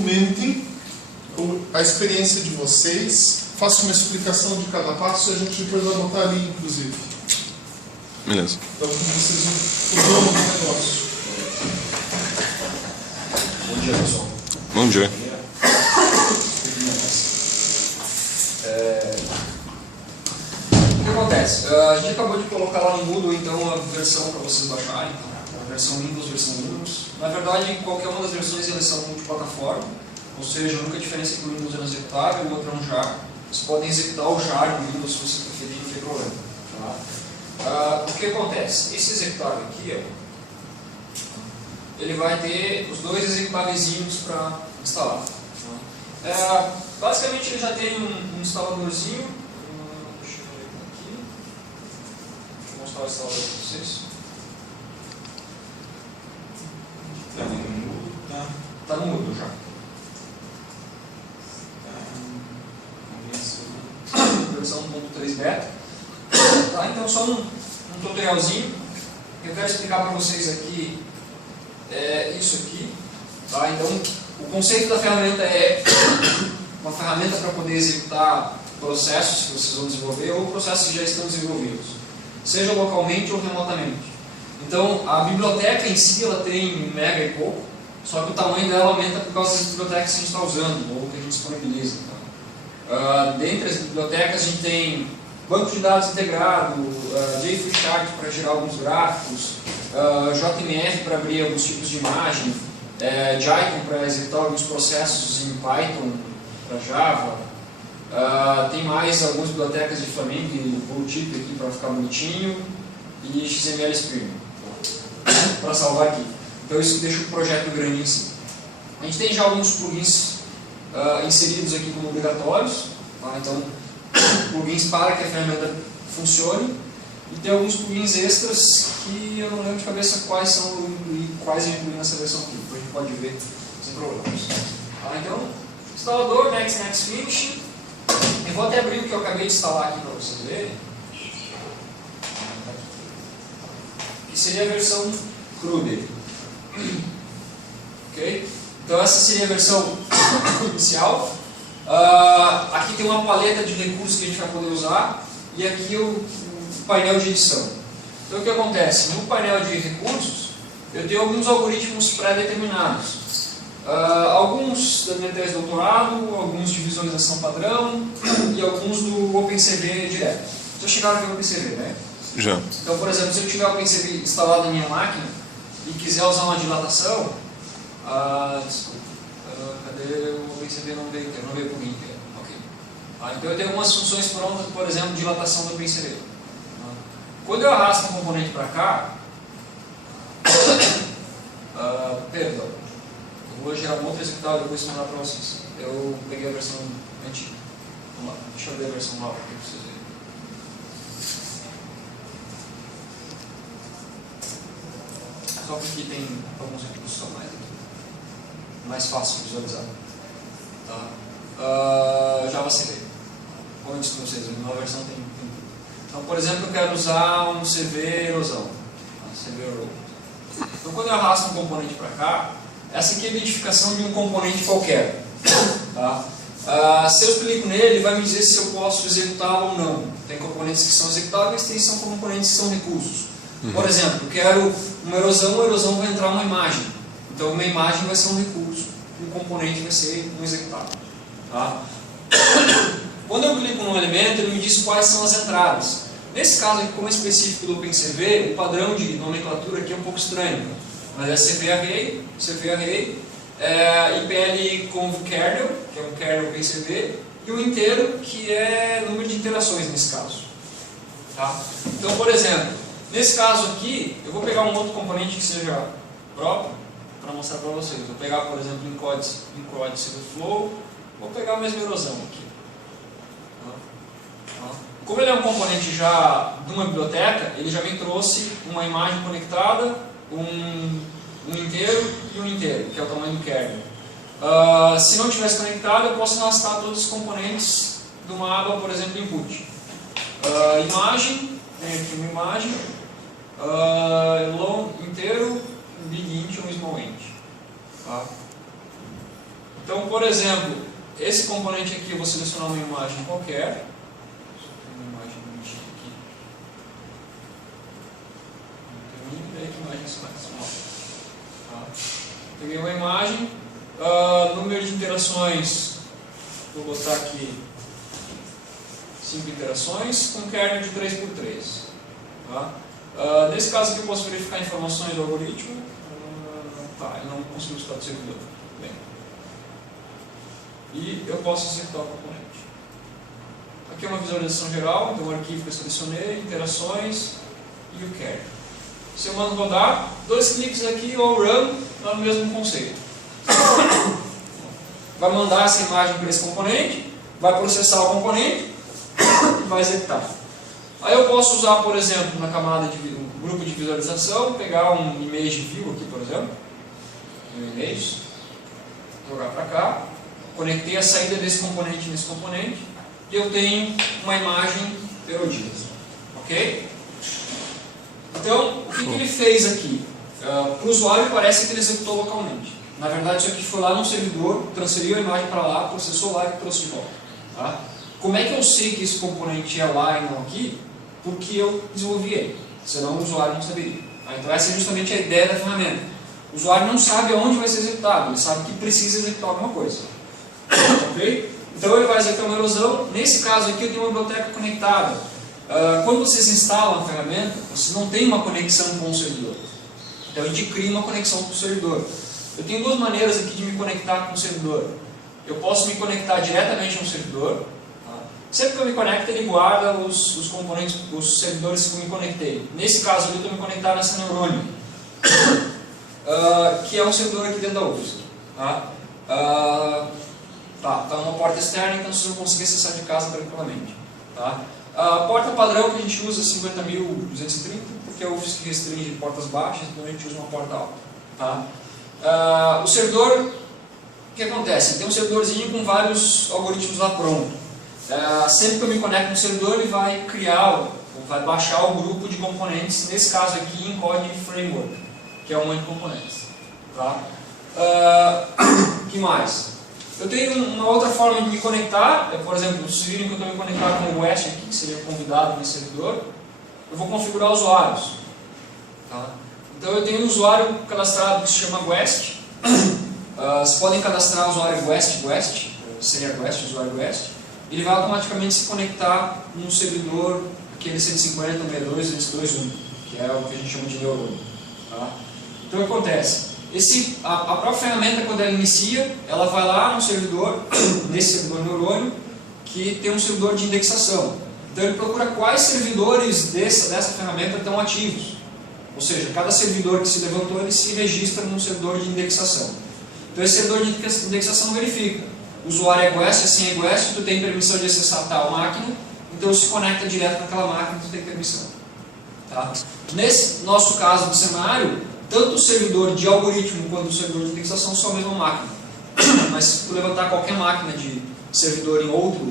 documentem a experiência de vocês, façam uma explicação de cada passo e a gente depois vai botar ali, inclusive. Beleza. Então, vocês o dono do negócio. Bom dia, pessoal. Bom dia. O que acontece? A gente acabou de colocar lá no Moodle então a versão para vocês baixarem, a versão Windows, versão Linux. Na verdade, qualquer uma das versões elas são multiplataforma, ou seja, a única diferença é que o Windows é um executável e o outro é um jar. Vocês podem executar o jar no Windows se vocês preferirem, não tem problema. Tá? O que acontece? Esse executável aqui, ó, ele vai ter os dois executáveis para instalar. Basicamente ele já tem um instaladorzinho. Deixa eu ver aqui. Deixa eu mostrar o instalador para vocês. Está no mudo já. Versão 1.3 beta. Tá, então só um tutorialzinho. Eu quero explicar para vocês aqui isso aqui. Tá? Então o conceito da ferramenta é uma ferramenta para poder executar processos que vocês vão desenvolver ou processos que já estão desenvolvidos, seja localmente ou remotamente. Então, a biblioteca em si ela tem 1 mega e pouco, só que o tamanho dela aumenta por causa das bibliotecas que a gente está usando ou que a gente disponibiliza. Tá? Dentre as bibliotecas a gente tem banco de dados integrado, JFree para gerar alguns gráficos, JMF para abrir alguns tipos de imagem, Jython para executar alguns processos em Python para Java, tem mais algumas bibliotecas de Flamingo e Bluetooth aqui para ficar bonitinho, e XML Stream para salvar aqui. Então isso deixa o projeto grande em si. A gente tem já alguns plugins inseridos aqui como obrigatórios, tá? Então plugins para que a ferramenta funcione, e tem alguns plugins extras que eu não lembro de cabeça quais são e quais eu incluí nessa versão aqui, depois a gente pode ver sem problemas. Tá? Então, instalador, Next Finish. Eu vou até abrir o que eu acabei de instalar aqui para vocês verem. Que seria a versão cru dele. Ok? Então essa seria a versão inicial. Aqui tem uma paleta de recursos que a gente vai poder usar. E aqui o painel de edição. Então o que acontece? No painel de recursos, eu tenho alguns algoritmos pré-determinados. Alguns da minha tese de doutorado, alguns de visualização padrão e alguns do OpenCV direto. Vocês chegaram a ver o OpenCV, né? Já. Então, por exemplo, se eu tiver o OpenCV instalado na minha máquina e quiser usar uma dilatação, desculpa, cadê o OpenCV? Não veio aqui, não veio por inteiro. Ok. Então eu tenho algumas funções prontas, por exemplo, dilatação do OpenCV. Quando eu arrasto um componente para cá, perdão, eu vou gerar um outro executável e depois mandar para vocês. Eu peguei a versão antiga. Vamos lá, deixa eu ver a versão nova aqui para vocês verem. Só porque tem alguns recursos só mais fácil de visualizar. Tá? Java CV. Como eu disse para vocês, a nova versão tem. Então, por exemplo, eu quero usar um CV erosão. CV erosão. Então, quando eu arrasto um componente para cá, essa aqui é a identificação de um componente qualquer. Tá? Se eu clico nele, ele vai me dizer se eu posso executá-lo ou não. Tem componentes que são executáveis, tem componentes que são recursos. Por exemplo, eu quero uma erosão, a erosão vai entrar uma imagem. Então, uma imagem vai ser um recurso, um componente vai ser um executável. Tá? Quando eu clico num elemento, ele me diz quais são as entradas. Nesse caso aqui, como é específico do OpenCV, o padrão de nomenclatura aqui é um pouco estranho. Mas é CV Array, IPL conv kernel, que é um kernel OpenCV, e o inteiro, que é número de interações nesse caso. Tá? Então, por exemplo, nesse caso aqui, eu vou pegar um outro componente que seja próprio para mostrar para vocês. Vou pegar, por exemplo, encode CV flow, vou pegar a mesma erosão aqui. Como ele é um componente já de uma biblioteca, ele já me trouxe uma imagem conectada, um inteiro e um inteiro, que é o tamanho do kernel. Se não tivesse conectado, eu posso arrastar todos os componentes de uma aba, por exemplo, input. Imagem, tem aqui uma imagem, long inteiro, big int ou small int. Tá? Então, por exemplo, esse componente aqui eu vou selecionar uma imagem qualquer. Uma imagem bonitinha aqui. Não tenho nem ideia que imagem é essa. Tá. Peguei uma imagem. Número de interações, vou botar aqui 5 interações com kernel de 3x3. Tá? Nesse caso aqui eu posso verificar informações do algoritmo. Ele não conseguiu o estado do servidor. Bem. E eu posso executar o componente. Aqui é uma visualização geral, então o arquivo que eu selecionei, interações e o kernel. Se eu mando rodar, 2 cliques aqui ou run, dá no mesmo conceito. Vai mandar essa imagem para esse componente, vai processar o componente e vai executar. Aí eu posso usar, por exemplo, na camada de um grupo de visualização, pegar um image view aqui, por exemplo, um image, jogar para cá, conectei a saída desse componente nesse componente e eu tenho uma imagem erodida. Ok? Então, o que ele fez aqui? Para o usuário parece que ele executou localmente. Na verdade, isso aqui foi lá no servidor, transferiu a imagem para lá, processou lá e trouxe de volta. Tá? Como é que eu sei que esse componente é lá e não aqui? Porque eu desenvolvi ele, senão o usuário não saberia. Então essa é justamente a ideia da ferramenta. O usuário não sabe aonde vai ser executado, ele sabe que precisa executar alguma coisa. Ok? Então ele vai executar uma erosão. Nesse caso aqui eu tenho uma biblioteca conectada. Quando vocês instalam a ferramenta, vocês não têm uma conexão com o servidor. Então a gente cria uma conexão com o servidor. Eu tenho 2 maneiras aqui de me conectar com o servidor. Eu posso me conectar diretamente a um servidor. Tá? Sempre que eu me conecto, ele guarda os componentes, os servidores que eu me conectei. Nesse caso aqui, eu estou me conectado nessa neurônio, que é um servidor aqui dentro da UFSC. Tá? Tá uma porta externa, então vocês vão conseguir acessar de casa tranquilamente. Tá? A porta padrão que a gente usa é 50.230, porque a UFSC restringe portas baixas, então a gente usa uma porta alta. Tá? O servidor, o que acontece? Tem um servidorzinho com vários algoritmos lá pronto. Sempre que eu me conecto no servidor, ele vai criar, ou vai baixar o grupo de componentes, nesse caso aqui, Encode Framework, que é um monte de componentes. Tá? Que mais? Eu tenho uma outra forma de me conectar, por exemplo, vocês viram que eu estou me conectado com o West aqui, que seria convidado nesse servidor. Eu vou configurar usuários. Tá? Então eu tenho um usuário cadastrado que se chama Guest. Vocês podem cadastrar o usuário Guest, seria Guest, usuário Guest. Ele vai automaticamente se conectar num servidor, aquele 150.62.162.1, que é o que a gente chama de neurônio. Tá? Então o que acontece? A própria ferramenta, quando ela inicia, ela vai lá no servidor, nesse servidor neurônio, que tem um servidor de indexação. Então ele procura quais servidores dessa ferramenta estão ativos. Ou seja, cada servidor que se levantou, ele se registra num servidor de indexação. Então esse servidor de indexação verifica. O usuário é Guest, assim é Guest, tu tem permissão de acessar tal máquina, então se conecta direto naquela máquina, tu tem permissão. Tá? Nesse nosso caso do cenário, tanto o servidor de algoritmo quanto o servidor de indexação são a mesma máquina. Mas se tu levantar qualquer máquina de servidor em outra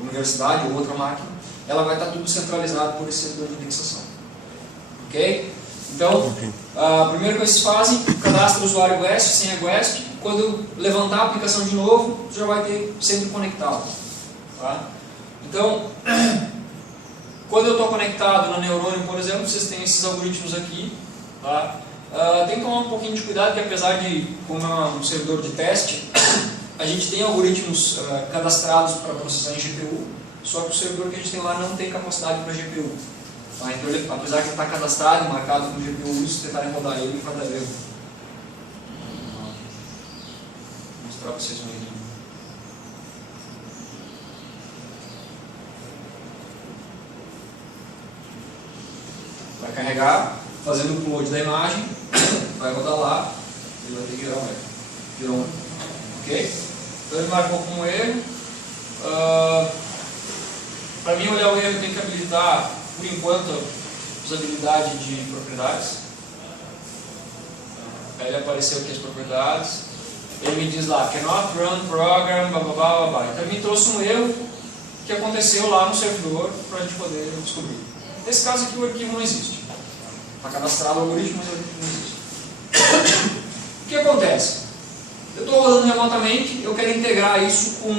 universidade ou outra máquina, ela vai estar tudo centralizado por esse servidor de indexação. Ok? Então, a primeira coisa que vocês fazem, cadastra o usuário Guest, senha Guest. Quando eu levantar a aplicação de novo, já vai ter sempre conectado. Tá? Então, quando eu estou conectado na neurônio, por exemplo, vocês têm esses algoritmos aqui. Tá? Tem que tomar um pouquinho de cuidado, que apesar de, como é um servidor de teste, a gente tem algoritmos cadastrados para processar em GPU, só que o servidor que a gente tem lá não tem capacidade para GPU. Tá? Então, ele, apesar de ele estar cadastrado e marcado com GPU, se tentarem rodar ele, vai dar erro. Vou mostrar para vocês um vídeo. Vai carregar, fazendo o upload da imagem, vai rodar lá, ele vai ter que virar um erro. Virou um erro. Ok? Então ele marcou como erro. Para mim olhar o erro, eu tenho que habilitar, por enquanto, a usabilidade de propriedades. Aí ele apareceu aqui as propriedades. Ele me diz lá, cannot run program, blá blá blá blá blá. Então ele me trouxe um erro que aconteceu lá no servidor para a gente poder descobrir. Nesse caso aqui o arquivo não existe. Está cadastrado o algoritmo, mas o arquivo não existe. O que acontece? Eu estou rodando remotamente, eu quero integrar isso com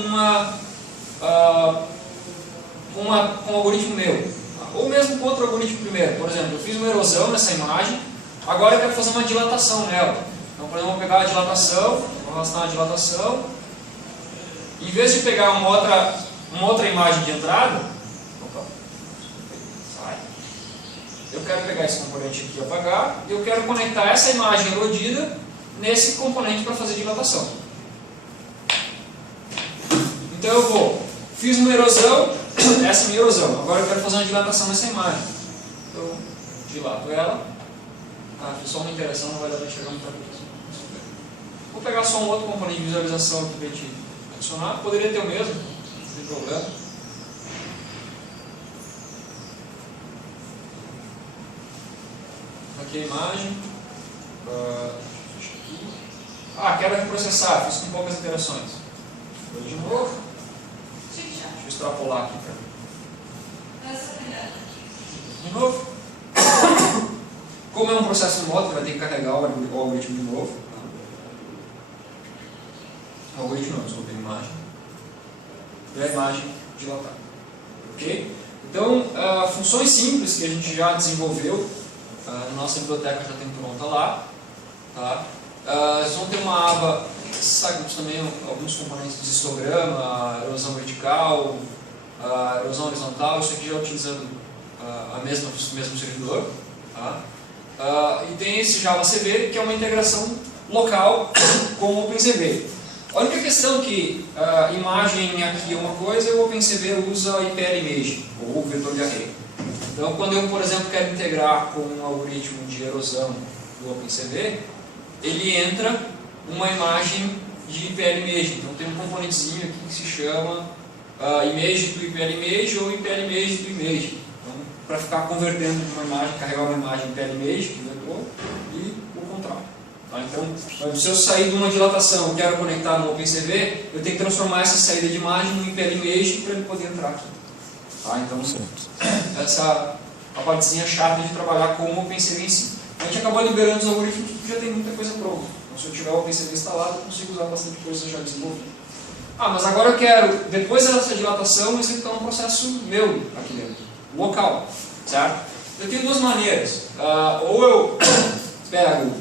um algoritmo meu, ou mesmo com outro algoritmo primeiro. Por exemplo, eu fiz uma erosão nessa imagem, agora eu quero fazer uma dilatação nela. Então, por exemplo, eu vou pegar a dilatação, vou arrastar uma dilatação, em vez de pegar uma outra imagem de entrada, eu quero pegar esse componente aqui e apagar, e eu quero conectar essa imagem erodida nesse componente para fazer dilatação. Então eu fiz uma erosão, essa é a minha erosão, agora eu quero fazer uma dilatação nessa imagem. Então eu dilato ela, fiz só uma interação, não vai dar para enxergar muita coisa. Vou pegar só um outro componente de visualização aqui para a gente adicionar, poderia ter o mesmo, não tem problema. Aqui a imagem. Quero reprocessar, fiz com poucas interações. Vou de novo. Deixa eu extrapolar aqui. De novo. Como é um processo remoto, vai ter que carregar o algoritmo de novo. O algoritmo não, desculpa, a imagem. E a imagem dilatada. Ok? Então, funções simples que a gente já desenvolveu, a nossa biblioteca já tem pronta lá. Tá? Vocês vão ter uma aba, sabemos também alguns componentes de histograma, erosão vertical, erosão horizontal, isso aqui já utilizando o mesmo servidor. Tá? E tem esse JavaCV, que é uma integração local com o OpenCV. A única questão é que a imagem aqui é uma coisa e o OpenCV usa IPLimage, ou vetor de array. Então, quando eu, por exemplo, quero integrar com um algoritmo de erosão do OpenCV, ele entra uma imagem de IPLimage. Então, tem um componentezinho aqui que se chama image do IPLimage ou IPLimage do image. Então, para ficar convertendo uma imagem, carregar uma imagem IPLimage, que é vetor, e o contrário. Tá? Então, se eu sair de uma dilatação e quero conectar no OpenCV, eu tenho que transformar essa saída de imagem no IPLimage para ele poder entrar aqui. Tá? Então, essa é a partezinha chata de trabalhar com o OpenCV em si. A gente acabou liberando os algoritmos porque já tem muita coisa pronta. Então, se eu tiver o OpenCV instalado, eu consigo usar bastante coisa já desenvolvida. Mas agora eu quero, depois dessa dilatação, executar um processo meu aqui dentro, local. Certo? Eu tenho duas maneiras. Ou eu pego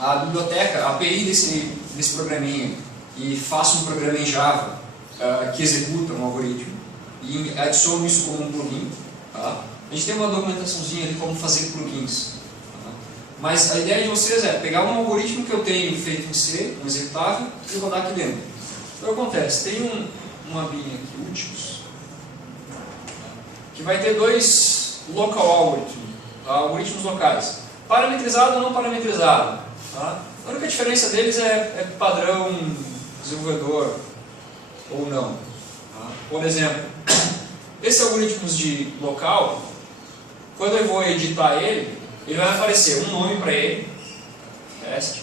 a biblioteca, a API desse programinha e faço um programa em Java que executa um algoritmo e adiciono isso como um plugin. Tá? A gente tem uma documentaçãozinha de como fazer plugins. Tá? Mas a ideia de vocês é pegar um algoritmo que eu tenho feito em C, um executável, e rodar aqui dentro. Então acontece, tem uma abinha aqui, últimos, que vai ter dois local algorithms, tá? Algoritmos locais, parametrizado ou não parametrizado. Tá? A única diferença deles é padrão desenvolvedor ou não. Tá? Por exemplo, esses algoritmos de local, quando eu vou editar ele vai aparecer um nome para ele, teste.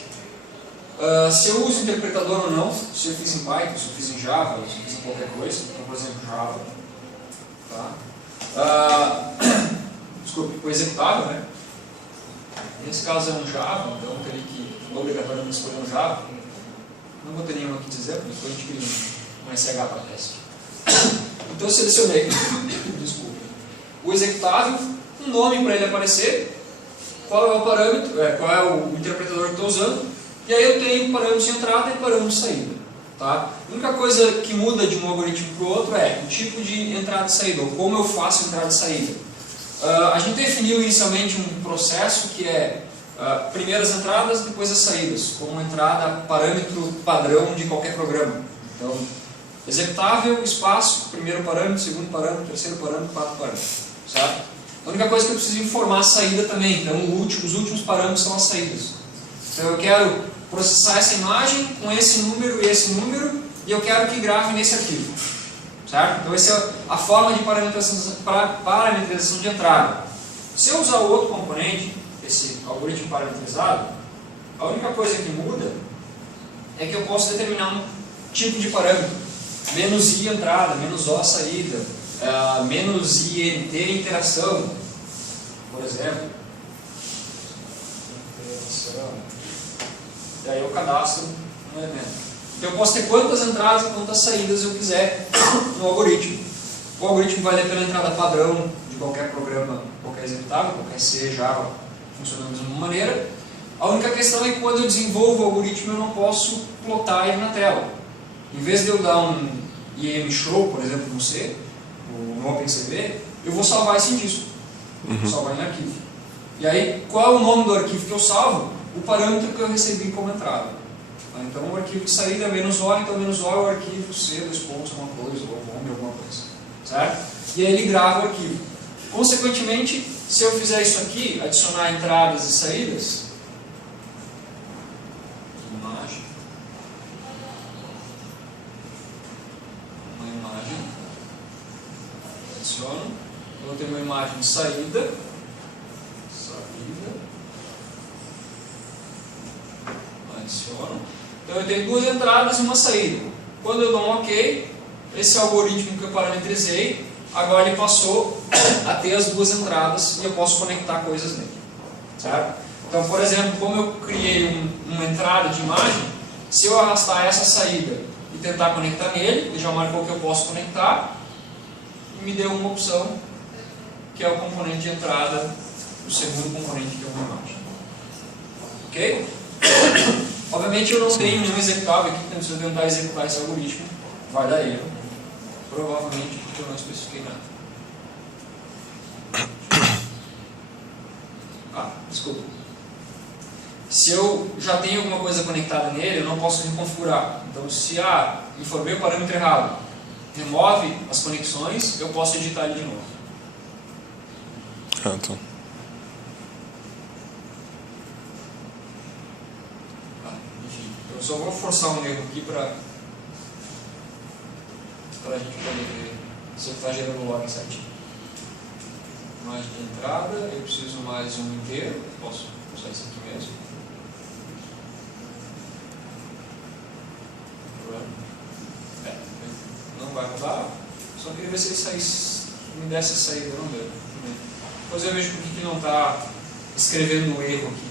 Se eu uso interpretador ou não, se eu fiz em Python, se eu fiz em Java, se eu fiz em qualquer coisa, então, por exemplo, Java. Tá? Desculpe, o executável, né? Nesse caso é um Java, então eu teria que obrigatoriamente escolher um Java. Não vou ter nenhum aqui de exemplo, depois a gente cria um SH para teste. Então eu selecionei desculpa, o executável, um nome para ele aparecer, qual é o parâmetro, qual é o interpretador que estou usando, e aí eu tenho parâmetros de entrada e parâmetros de saída. Tá? A única coisa que muda de um algoritmo para o outro é o tipo de entrada e saída, ou como eu faço entrada e saída. A gente definiu inicialmente um processo que é primeiro as entradas, depois as saídas, como entrada parâmetro padrão de qualquer programa. Então, executável, espaço, primeiro parâmetro, segundo parâmetro, terceiro parâmetro, quarto parâmetro. Certo? A única coisa que eu preciso informar é a saída também, então os últimos parâmetros são as saídas. Então eu quero processar essa imagem com esse número e esse número, e eu quero que grave nesse arquivo. Certo? Então essa é a forma de parametrização de entrada. Se eu usar o outro componente, esse algoritmo parametrizado, a única coisa que muda é que eu posso determinar um tipo de parâmetro. Menos I entrada, menos O saída, menos INT interação, por exemplo. E aí eu cadastro um elemento. Então eu posso ter quantas entradas e quantas saídas eu quiser no algoritmo. O algoritmo vai ler pela entrada padrão de qualquer programa, qualquer executável, qualquer C, Java, funcionando da mesma maneira. A única questão é que quando eu desenvolvo o algoritmo eu não posso plotar ele na tela. Em vez de eu dar um IAM show, por exemplo, no C, no OpenCV, eu vou salvar esse disco. Vou salvar em arquivo. E aí, qual é o nome do arquivo que eu salvo? O parâmetro que eu recebi como entrada. Então o arquivo de saída é -O, então -O é o arquivo C, dois pontos, alguma coisa, ou nome, alguma coisa. Certo? E aí ele grava o arquivo. Consequentemente, se eu fizer isso aqui, adicionar entradas e saídas, imagem, uma imagem, adiciono, eu vou ter uma imagem de saída, adiciono, então eu tenho duas entradas e uma saída. Quando eu dou um OK, esse algoritmo que eu parametrizei, agora ele passou a ter as duas entradas e eu posso conectar coisas nele. Certo? Então, por exemplo, como eu criei uma entrada de imagem, se eu arrastar essa saída e tentar conectar nele, ele já marcou que eu posso conectar e me deu uma opção que é o componente de entrada, o segundo componente que é uma imagem. Ok? Obviamente eu não tenho nenhum executável aqui, então se eu tentar executar esse algoritmo, vai dar erro. Provavelmente porque eu não especifiquei nada. Desculpa. Se eu já tenho alguma coisa conectada nele, eu não posso reconfigurar. Então se informei o parâmetro errado, remove as conexões, eu posso editar ele de novo. Então. Eu só vou forçar um erro aqui para a gente poder ver se está gerando o log certinho. Imagem de entrada, eu preciso mais um inteiro, posso usar isso aqui mesmo. Não vai rodar, só queria ver se ele saísse, me desse a saída, não deu. Depois eu vejo por que não está escrevendo um erro aqui.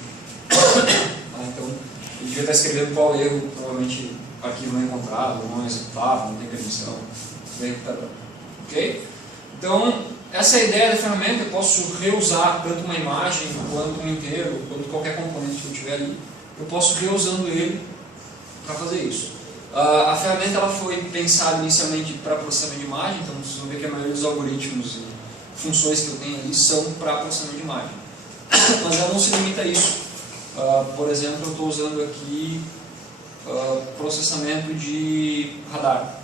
Então, eu devia estar escrevendo qual erro, provavelmente arquivo não encontrado, não executável, não tem permissão, o erro está dando. Ok? Então, essa é a ideia da ferramenta. Eu posso reusar tanto uma imagem, quanto um inteiro, quanto qualquer componente que eu tiver ali. Eu posso reusando ele para fazer isso. A ferramenta ela foi pensada inicialmente para processamento de imagem, então vocês vão ver que a maioria dos algoritmos e funções que eu tenho ali são para processamento de imagem. Mas ela não se limita a isso. Por exemplo, eu estou usando aqui processamento de radar,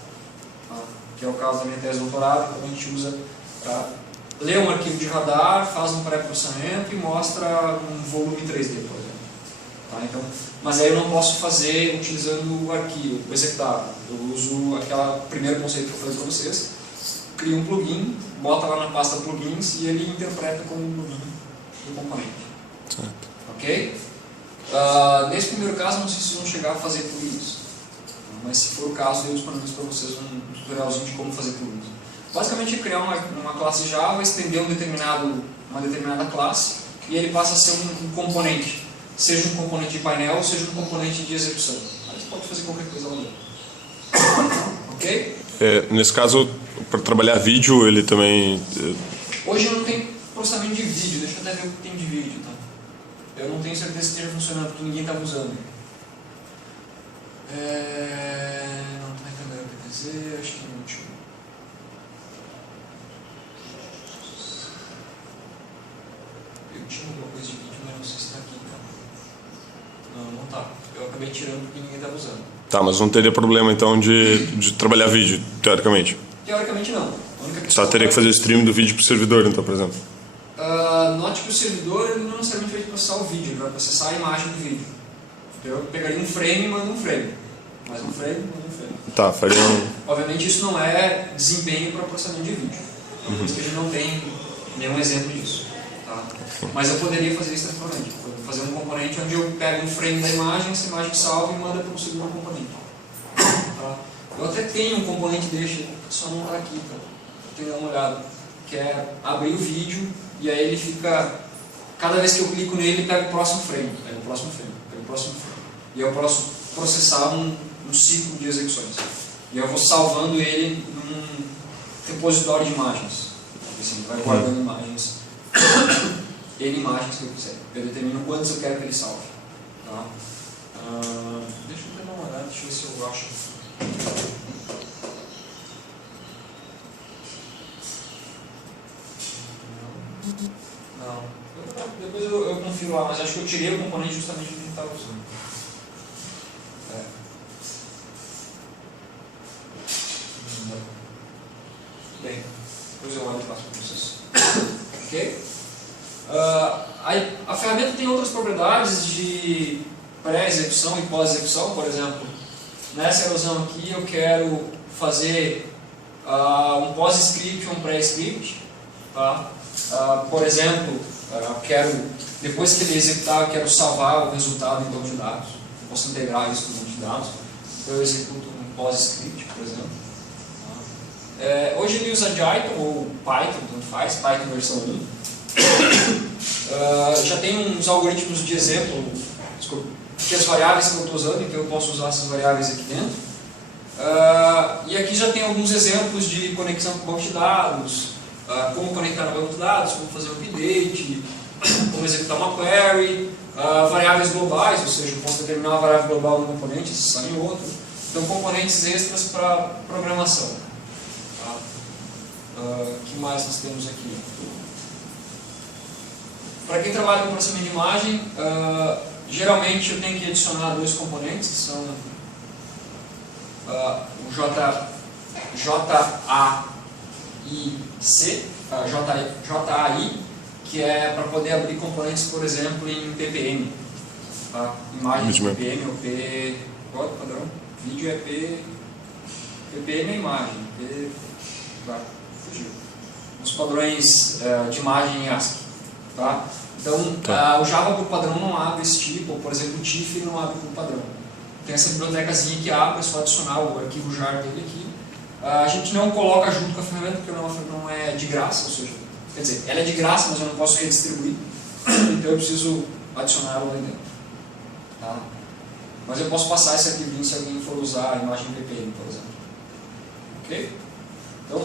que é o caso da minha tese de doutorado, que a gente usa para ler um arquivo de radar, faz um pré-processamento e mostra um volume 3D, por exemplo. Então, mas aí eu não posso fazer utilizando o arquivo, o executável. Eu uso aquele primeiro conceito que eu falei para vocês, crio um plugin, bota lá na pasta plugins e ele interpreta como um plugin do componente. Certo. Ok? Nesse primeiro caso, não sei se vão chegar a fazer plugins, mas se for o caso, eu disponibilizo para vocês um tutorialzinho de como fazer plugins. Basicamente, é criar uma classe Java, estender uma determinada classe e ele passa a ser um componente, seja um componente de painel, seja um componente de execução. Aí você pode fazer qualquer coisa lá dentro. Ok? Nesse caso, para trabalhar vídeo, ele também... Hoje eu não tenho processamento de vídeo, deixa eu até ver o que tem de vídeo. Tá? Eu não tenho certeza que esteja funcionando, porque ninguém estava usando. Não tem câmera PTZ, acho que não. Deixa eu... Eu tinha alguma coisa de vídeo, mas não sei se está aqui. Tá? Não está. Eu acabei tirando porque ninguém estava usando. Tá, mas não teria problema então de trabalhar vídeo, teoricamente? Teoricamente não. Só teria que fazer o stream do vídeo para o servidor, então, por exemplo? Note que o servidor ele não necessariamente vai processar o vídeo, ele vai processar a imagem do vídeo. Eu pegaria um frame e mando um frame. Mais um frame, mando um frame. Tá, faria um... Obviamente isso não é desempenho para processamento de vídeo. Por isso que a gente não tem nenhum exemplo disso. Tá? Mas eu poderia fazer isso tranquilamente. Fazer um componente onde eu pego um frame da imagem, essa imagem salva e manda para um segundo componente. Tá? Eu até tenho um componente deste, só não está aqui. Tá? Tem que dar uma olhada. Que é abrir o vídeo e aí ele fica... Cada vez que eu clico nele, ele pega o próximo frame. Pega o próximo frame. Pega o próximo frame. E aí eu posso processar um ciclo de execuções. E eu vou salvando ele num repositório de imagens. Assim, vai guardando imagens, N imagens que eu quiser. Eu determino quantas eu quero que ele salve. Tá? Deixa eu dar uma olhada, deixa eu ver se eu acho. Não. Depois eu confiro lá, mas acho que eu tirei o componente justamente que a gente estava usando. Bem, depois eu olho e faço para vocês. Ok? A ferramenta tem outras propriedades de pré-execução e pós-execução. Por exemplo, nessa erosão aqui eu quero fazer um pós-script ou um pré-script. Tá? Por exemplo, depois que ele executar, eu quero salvar o resultado em banco de dados. Eu posso integrar isso com o banco de dados. Então eu executo um pós-script, por exemplo. Hoje ele usa Jython ou Python, tanto faz, Python versão 1. Já tem uns algoritmos de exemplo, que as variáveis que eu estou usando, então eu posso usar essas variáveis aqui dentro. E aqui já tem alguns exemplos de conexão com o banco de dados, como conectar no banco de dados, como fazer um update, como executar uma query, variáveis globais, ou seja, eu posso determinar uma variável global no componente e acessar em outro. Então, componentes extras para programação. O que mais nós temos aqui? Para quem trabalha com processamento de imagem, geralmente eu tenho que adicionar dois componentes, que são o JAIC, JAI, que é para poder abrir componentes, por exemplo, em PPM. Imagem de PPM ou P... Qual é o padrão? Vídeo é PPM é imagem. Fugiu. Os padrões de imagem em ASCII. Tá? Então, o Java por padrão não abre esse tipo, ou, por exemplo, o TIFF não abre por padrão. Tem essa bibliotecazinha que abre, é só adicionar o arquivo jar dele aqui. A gente não coloca junto com a ferramenta porque não é de graça, ou seja, quer dizer, ela é de graça, mas eu não posso redistribuir, então eu preciso adicionar ela lá dentro. Tá? Mas eu posso passar esse arquivinho se alguém for usar a imagem PPM, por exemplo. Ok? Então,